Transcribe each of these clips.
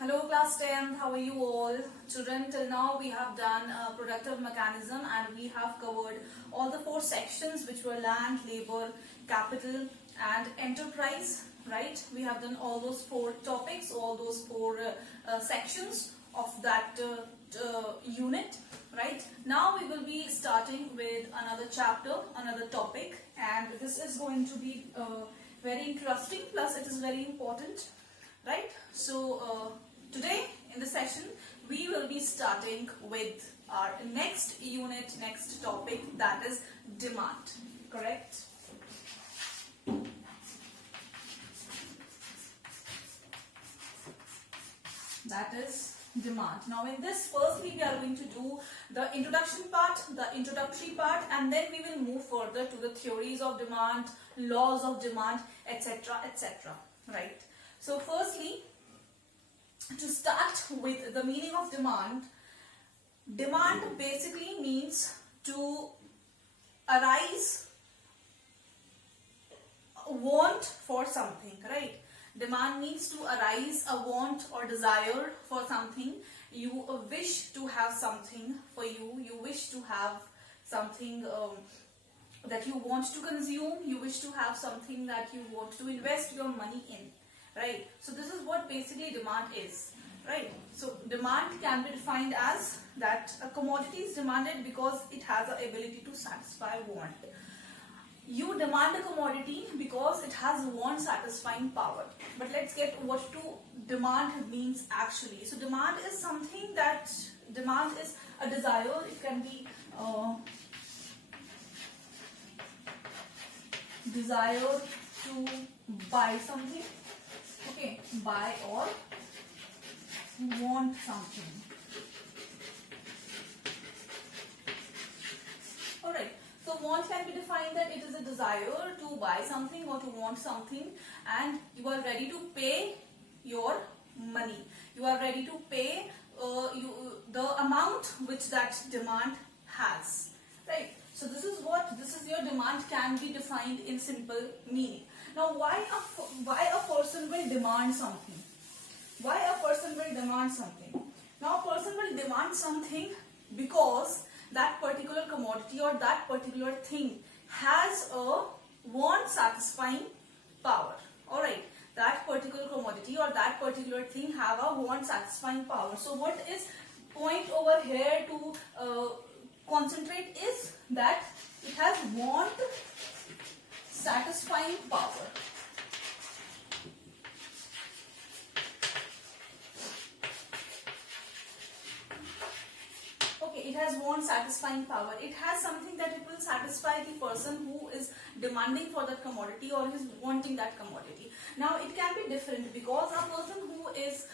Hello class 10th, how are you all? Children, till now we have done productive mechanism and we have covered all the four sections which were land, labor, capital and enterprise, right? We have done all those four topics, all those four sections of that unit, right? Now we will be starting with another chapter, another topic, and this is going to be very interesting, plus it is very important, right? So today in the session we will be starting with our next unit, next topic, that is demand, correct? That is demand. Now in this, firstly we are going to do the introduction part, the introductory part, and then we will move further to the theories of demand, laws of demand, etc, etc, right? So firstly, to start with the meaning of demand, demand basically means to arise a want for something, right? Demand means to arise a want or desire for something. You wish to have something for you, you wish to have something that you want to consume, you wish to have something that you want to invest your money in, right? So this is what basically demand is, right? So demand can be defined as that a commodity is demanded because it has the ability to satisfy want. You demand a commodity because it has want satisfying power. But let's get what to demand means actually. So demand is something that, demand is a desire. It can be desire to buy something, okay, buy or want something. Alright, so want can be defined that it is a desire to buy something or to want something, and you are ready to pay your money. You are ready to pay the amount which that demand has, right? So this is your demand can be defined in simple meaning. Now why a person will demand something? Why a person will demand something? Now a person will demand something because that particular commodity or that particular thing has a want satisfying power. Alright, that particular commodity or that particular thing have a want satisfying power. So what is point over here to concentrate is that it has want satisfying power. It has want satisfying power. It has something that it will satisfy the person who is demanding for that commodity or is wanting that commodity. Now it can be different because a person who is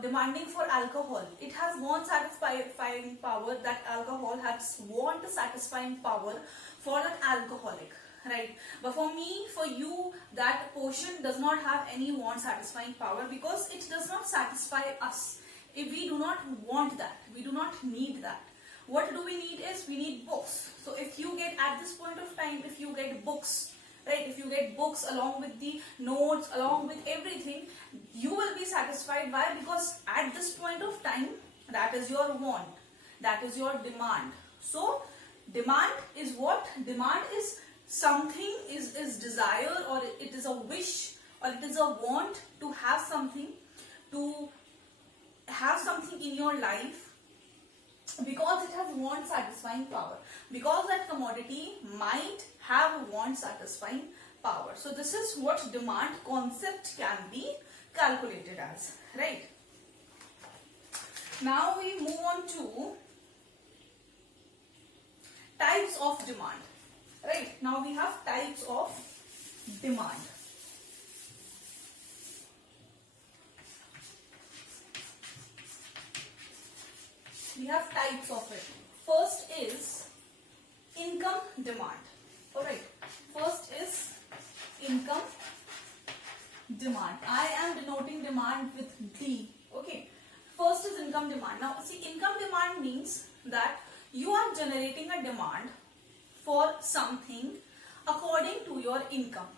demanding for alcohol, it has want satisfying power. That alcohol has want satisfying power for that alcoholic, right? But for me, for you, that portion does not have any want satisfying power because it does not satisfy us. If we do not want that, we do not need that. What do we need is, we need books. So if you get, at this point of time, if you get books, right, if you get books along with the notes, along with everything, you will be satisfied. Why? Because at this point of time, that is your want, that is your demand. So demand is what? Demand is something, is desire, or it is a wish, or it is a want to have something, to have something in your life, because it has want satisfying power, because that commodity might have want satisfying power. So this is what demand concept can be calculated as, right? Now we move on to types of demand, right? Now we have types of demand. We have types of it. First is income demand. Alright, first is income demand. I am denoting demand with D. Okay, first is income demand. Now see, income demand means that you are generating a demand for something according to your income.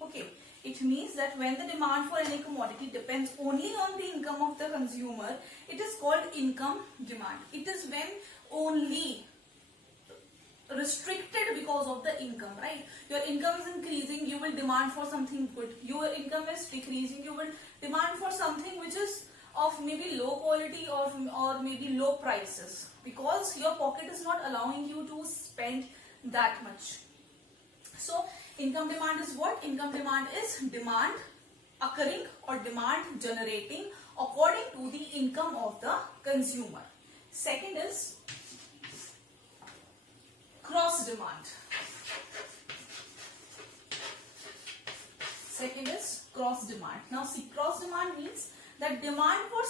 Okay, It means that when the demand for any commodity depends only on the income of the consumer, it is called income demand. It is when only restricted because of the income, right? Your income is increasing, you will demand for something good. Your income is decreasing, you will demand for something which is of maybe low quality or maybe low prices, because your pocket is not allowing you to spend that much. So income demand is what? Income demand is demand occurring or demand generating according to the income of the consumer. Second is cross demand. Second is cross demand. Now see, cross demand means that demand for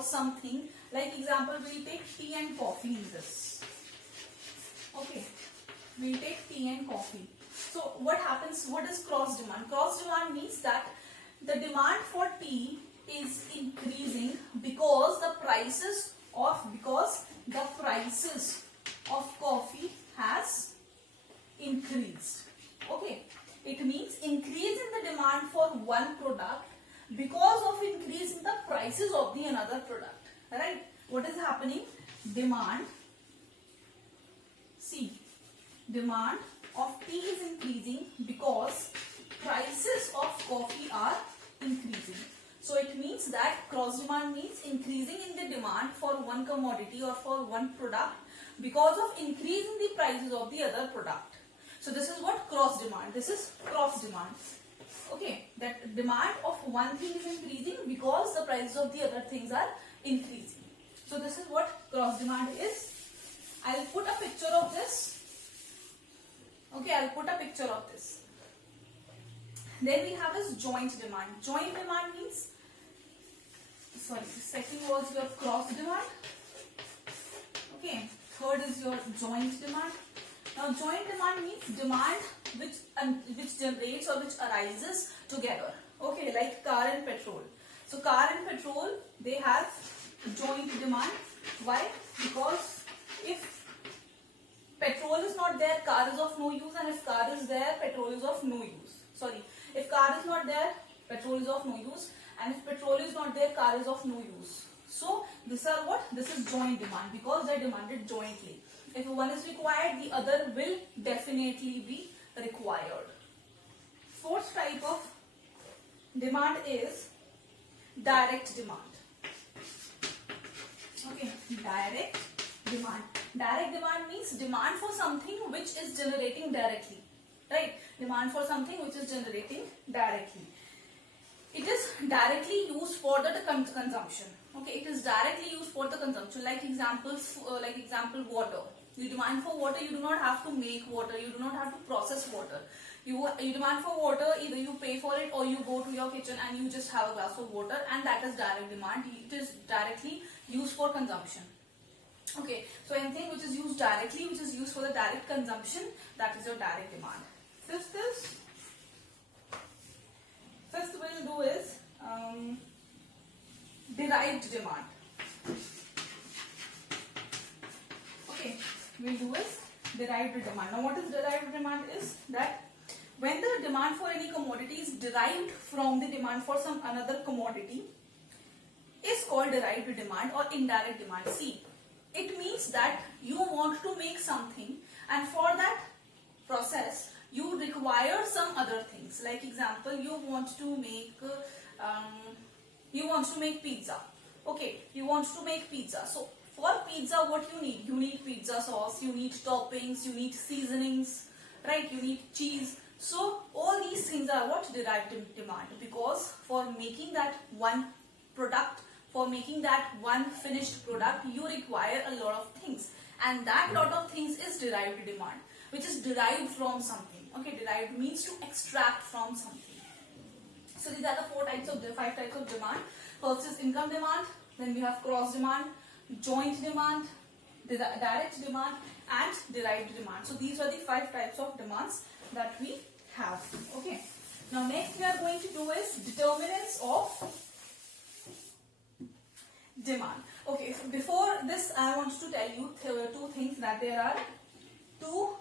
something, like example, we'll take tea and coffee in this. Okay, we'll take tea and coffee. So what happens? What is cross demand? Cross demand means that the demand for tea is increasing because the prices of coffee has increased. Okay, it means increase in the demand for one product because of increase in the prices of the another product, right? What is happening? Demand of tea is increasing because prices of coffee are increasing. So it means that cross demand means increasing in the demand for one commodity or for one product because of increasing the prices of the other product. So this is what cross demand. This is cross demand. Okay, that demand of one thing is increasing because the prices of the other things are increasing. So this is what cross demand is. I'll put a picture of this. Okay, I'll put a picture of this. Then we have this joint demand. Joint demand means, second was your cross demand. Okay, third is your joint demand. Now joint demand means demand which generates or which arises together. Okay, like car and petrol. So car and petrol, they have joint demand. Why? Because if petrol is not there, car is of no use, and if car is there, petrol is of no use. If car is not there, petrol is of no use, and if petrol is not there, car is of no use. So these are what? This is joint demand because they are demanded jointly. If one is required, the other will definitely be required. Fourth type of demand is direct demand. Okay, direct demand. Direct demand means demand for something which is generating directly. Right? Demand for something which is generating directly. It is directly used for the consumption. Okay, it is directly used for the consumption. Like example, water. You demand for water, you do not have to make water, you do not have to process water. You demand for water, either you pay for it or you go to your kitchen and you just have a glass of water, and that is direct demand. It is directly used for consumption. Okay, so anything which is used directly, which is used for the direct consumption, that is your direct demand. Fifth we'll do is derived demand. Okay, we'll do is derived demand. Now what is derived demand is that when the demand for any commodity is derived from the demand for some another commodity, is called derived demand or indirect demand. See, it means that you want to make something, and for that process you require some other things. Like example, you want to make pizza. Okay, you want to make pizza. So for pizza, what you need? You need pizza sauce, you need toppings, you need seasonings, right? You need cheese. So all these things are what? Derived demand, because for making that one product, for making that one finished product, you require a lot of things, and that lot of things is derived demand, which is derived from something. Okay, derived means to extract from something. So these are the five types of demand. First is income demand, then we have cross demand, joint demand, direct demand, and derived demand. So these are the 5 types of demands that we have. Okay. Now next we are going to do is determinants of demand. Okay, so before this I want to tell you 2 things, that there are 2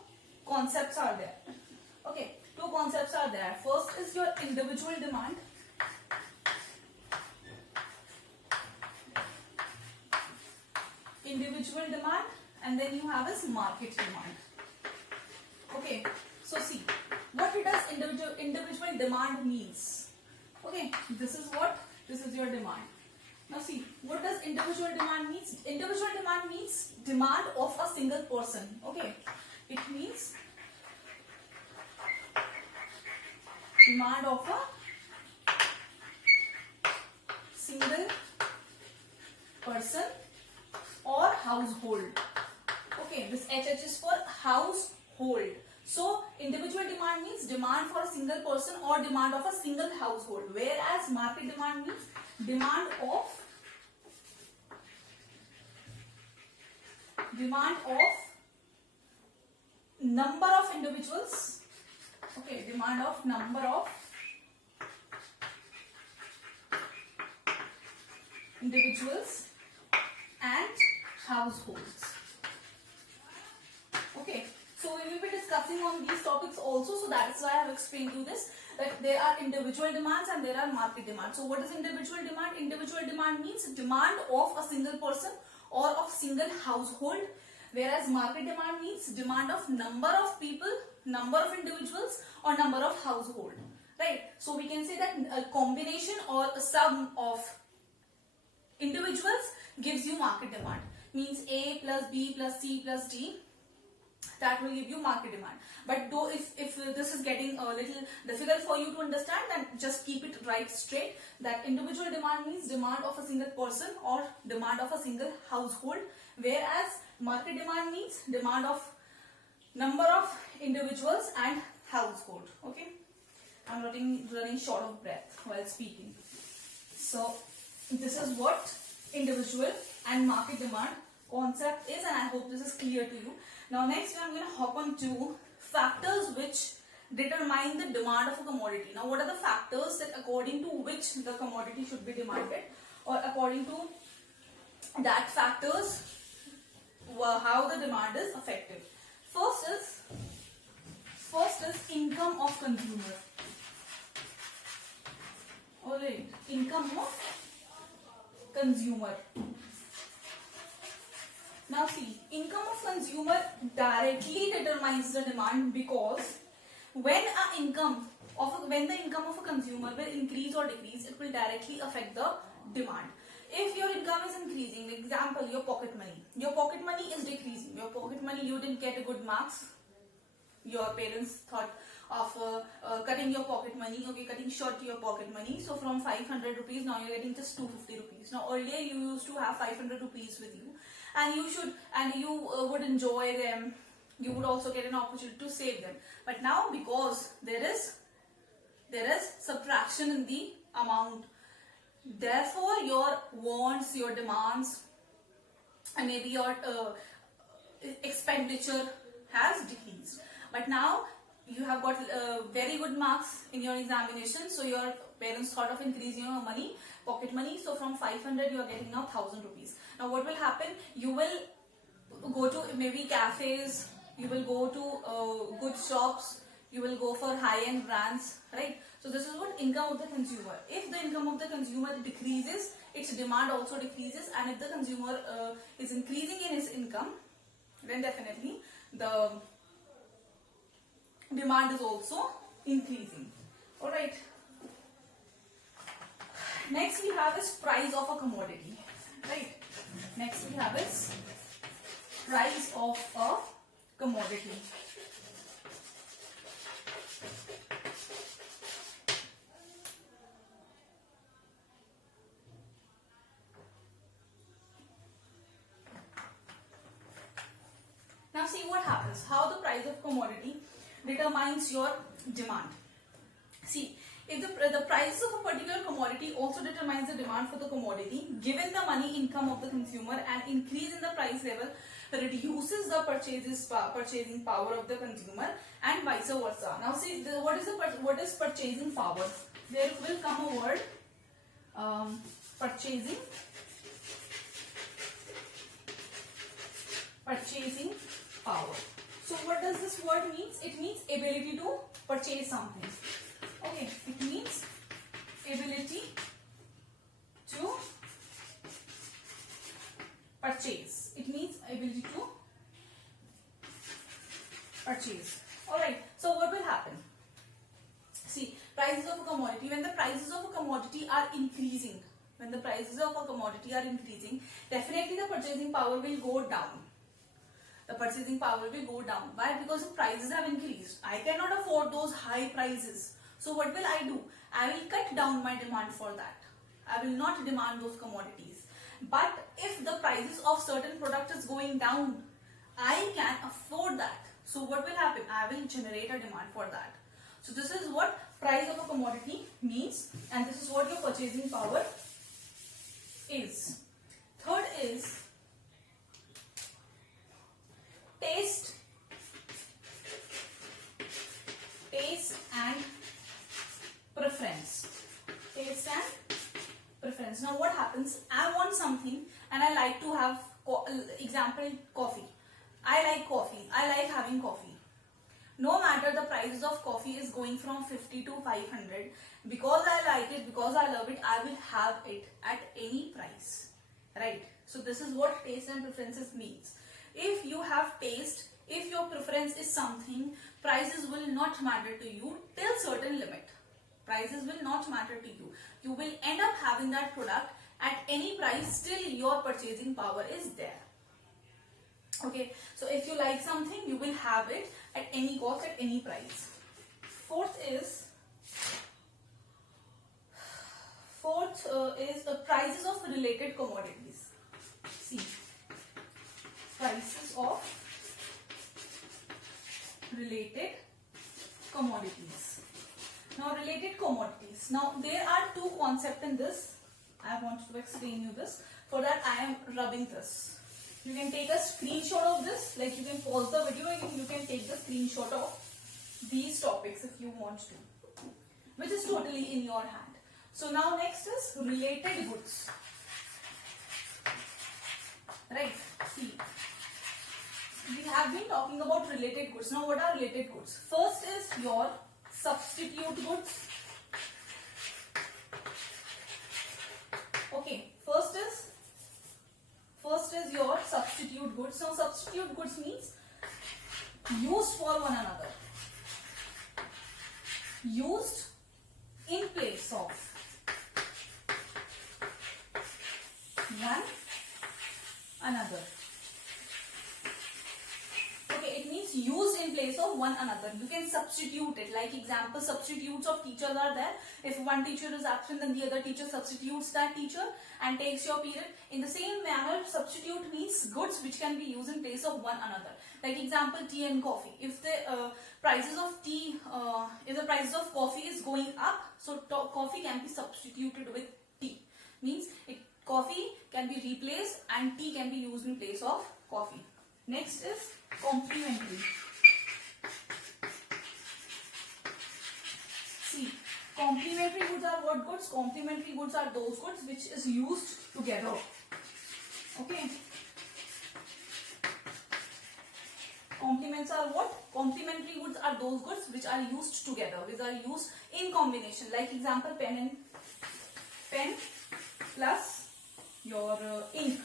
concepts are there. Okay, Two concepts are there. First is your individual demand. Individual demand, and then you have is market demand. Okay, so see what it does. Individual demand means. Okay, this is your demand. Now see, what does individual demand means? Individual demand means demand of a single person. Okay, it means demand of a single person or household. Okay, this HH is for household. So individual demand means demand for a single person or demand of a single household, whereas market demand means demand of number of individuals. Okay, demand of number of individuals and households. Okay, so we will be discussing on these topics also, so that is why I have explained you this, that there are individual demands and there are market demands. So what is individual demand? Individual demand means demand of a single person or of single household, whereas market demand means demand of number of people, number of individuals or number of household, right? So we can say that a combination or a sum of individuals gives you market demand, means A plus B plus C plus D, that will give you market demand. But though if this is getting a little difficult for you to understand, then just keep it right straight, that individual demand means demand of a single person or demand of a single household, whereas market demand means demand of number of individuals and household. Okay, I'm running short of breath while speaking. So this is what individual and market demand concept is, and I hope this is clear to you. Now next I'm going to hop on to factors which determine the demand of a commodity. Now what are the factors that according to which the commodity should be demanded, or according to that factors how the demand is affected. First is income of consumer. Alright, income of consumer. Now see, income of consumer directly determines the demand, because when the income of a consumer will increase or decrease, it will directly affect the demand. If your income is increasing, for example, your pocket money is decreasing. Your pocket money, you didn't get a good marks. Your parents thought of cutting your pocket money, okay, cutting short your pocket money. So from 500 rupees, now you're getting just 250 rupees. Now earlier you used to have 500 rupees with you, and you would enjoy them. You would also get an opportunity to save them. But now, because there is subtraction in the amount, therefore your wants, your demands, and maybe your expenditure has decreased. But now you have got very good marks in your examination, so your parents thought of increasing your money, pocket money. So from 500 you are getting now 1000 rupees. Now what will happen? You will go to maybe cafes, you will go to good shops, you will go for high-end brands, right? So this is what income of the consumer. If the income of the consumer decreases, its demand also decreases, and if the consumer is increasing in his income, then definitely the demand is also increasing. Alright. Next we have is price of a commodity. Right. Next we have is price of a commodity. Now see what happens, how the price of commodity determines your demand. See, if the price of a particular commodity also determines the demand for the commodity, given the money income of the consumer, and increase in the price level reduces the purchasing power of the consumer, and vice versa. Now see, what is purchasing power? There will come a word, purchasing power. So what does this word means? It means ability to purchase something. Okay, it means ability to purchase. It means ability to purchase. Alright, so what will happen? See, prices of a commodity, when the prices of a commodity are increasing, definitely the purchasing power will go down. The purchasing power will go down. Why? Because the prices have increased. I cannot afford those high prices. So what will I do? I will cut down my demand for that. I will not demand those commodities. But if the prices of certain product is going down, I can afford that. So what will happen? I will generate a demand for that. So this is what price of a commodity means, and this is what your purchasing power is. Third is taste and preference. Taste and preference. Now what happens? I want something and I like to have, example, coffee. I like coffee. I like having coffee. No matter the prices of coffee is going from 50 to 500, because I like it, because I love it, I will have it at any price. Right? So this is what taste and preferences means. If you have taste, if your preference is something, prices will not matter to you till certain limit. Prices will not matter to you. You will end up having that product at any price, still your purchasing power is there. Okay, so if you like something, you will have it at any cost, at any price. Fourth is the prices of related commodities. See, prices of related commodities. Now, related commodities. Now, there are two concepts in this. I want to explain you this. For that, I am rubbing this. You can take a screenshot of this, like you can pause the video and you can take the screenshot of these topics if you want to, which is totally in your hand. So now next is related goods. Right, see, we have been talking about related goods. Now what are related goods? First is your substitute goods. Okay, first is your substitute goods. Now substitute goods means used for one another, used in place of one another. Okay, it means used in place of one another. You can substitute it. Like example, substitutes of teachers are there. If one teacher is absent, then the other teacher substitutes that teacher and takes your period. In the same manner, substitute means goods which can be used in place of one another. Like example, tea and coffee. If the prices of tea, if the prices of coffee is going up, so coffee can be substituted with tea. Means coffee can be replaced and tea can be used in place of coffee. Next is complementary. See, complementary goods are what goods? Complementary goods are those goods which is used together. Okay. Complements are what? Complementary goods are those goods which are used together, which are used in combination. Like example, pen plus your ink.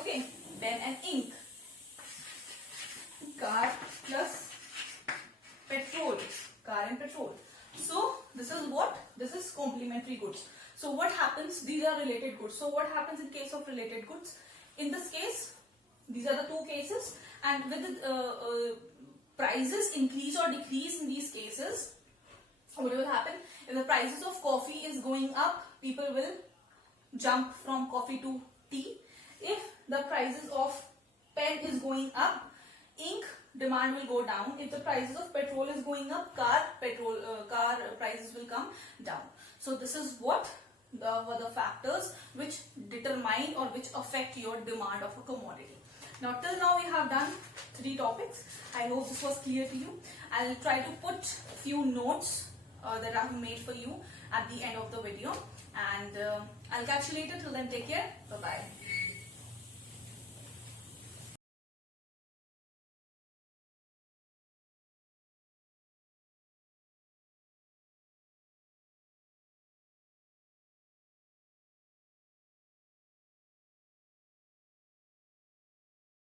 Okay, pen and ink. Car plus petrol, car and petrol. So this is what? This is complementary goods. So what happens? These are related goods. So what happens in case of related goods? In this case, these are the two cases, and with the prices increase or decrease in these cases, what will happen? If the prices of coffee is going up, people will jump from coffee to tea. If the prices of pen is going up, ink demand will go down. If the prices of petrol is going up, car prices will come down. So this is what were the factors which determine or which affect your demand of a commodity. Now till now we have done 3 topics. I hope this was clear to you. I'll try to put a few notes that I have made for you at the end of the video, and I'll catch you later. Till then, take care. Bye bye.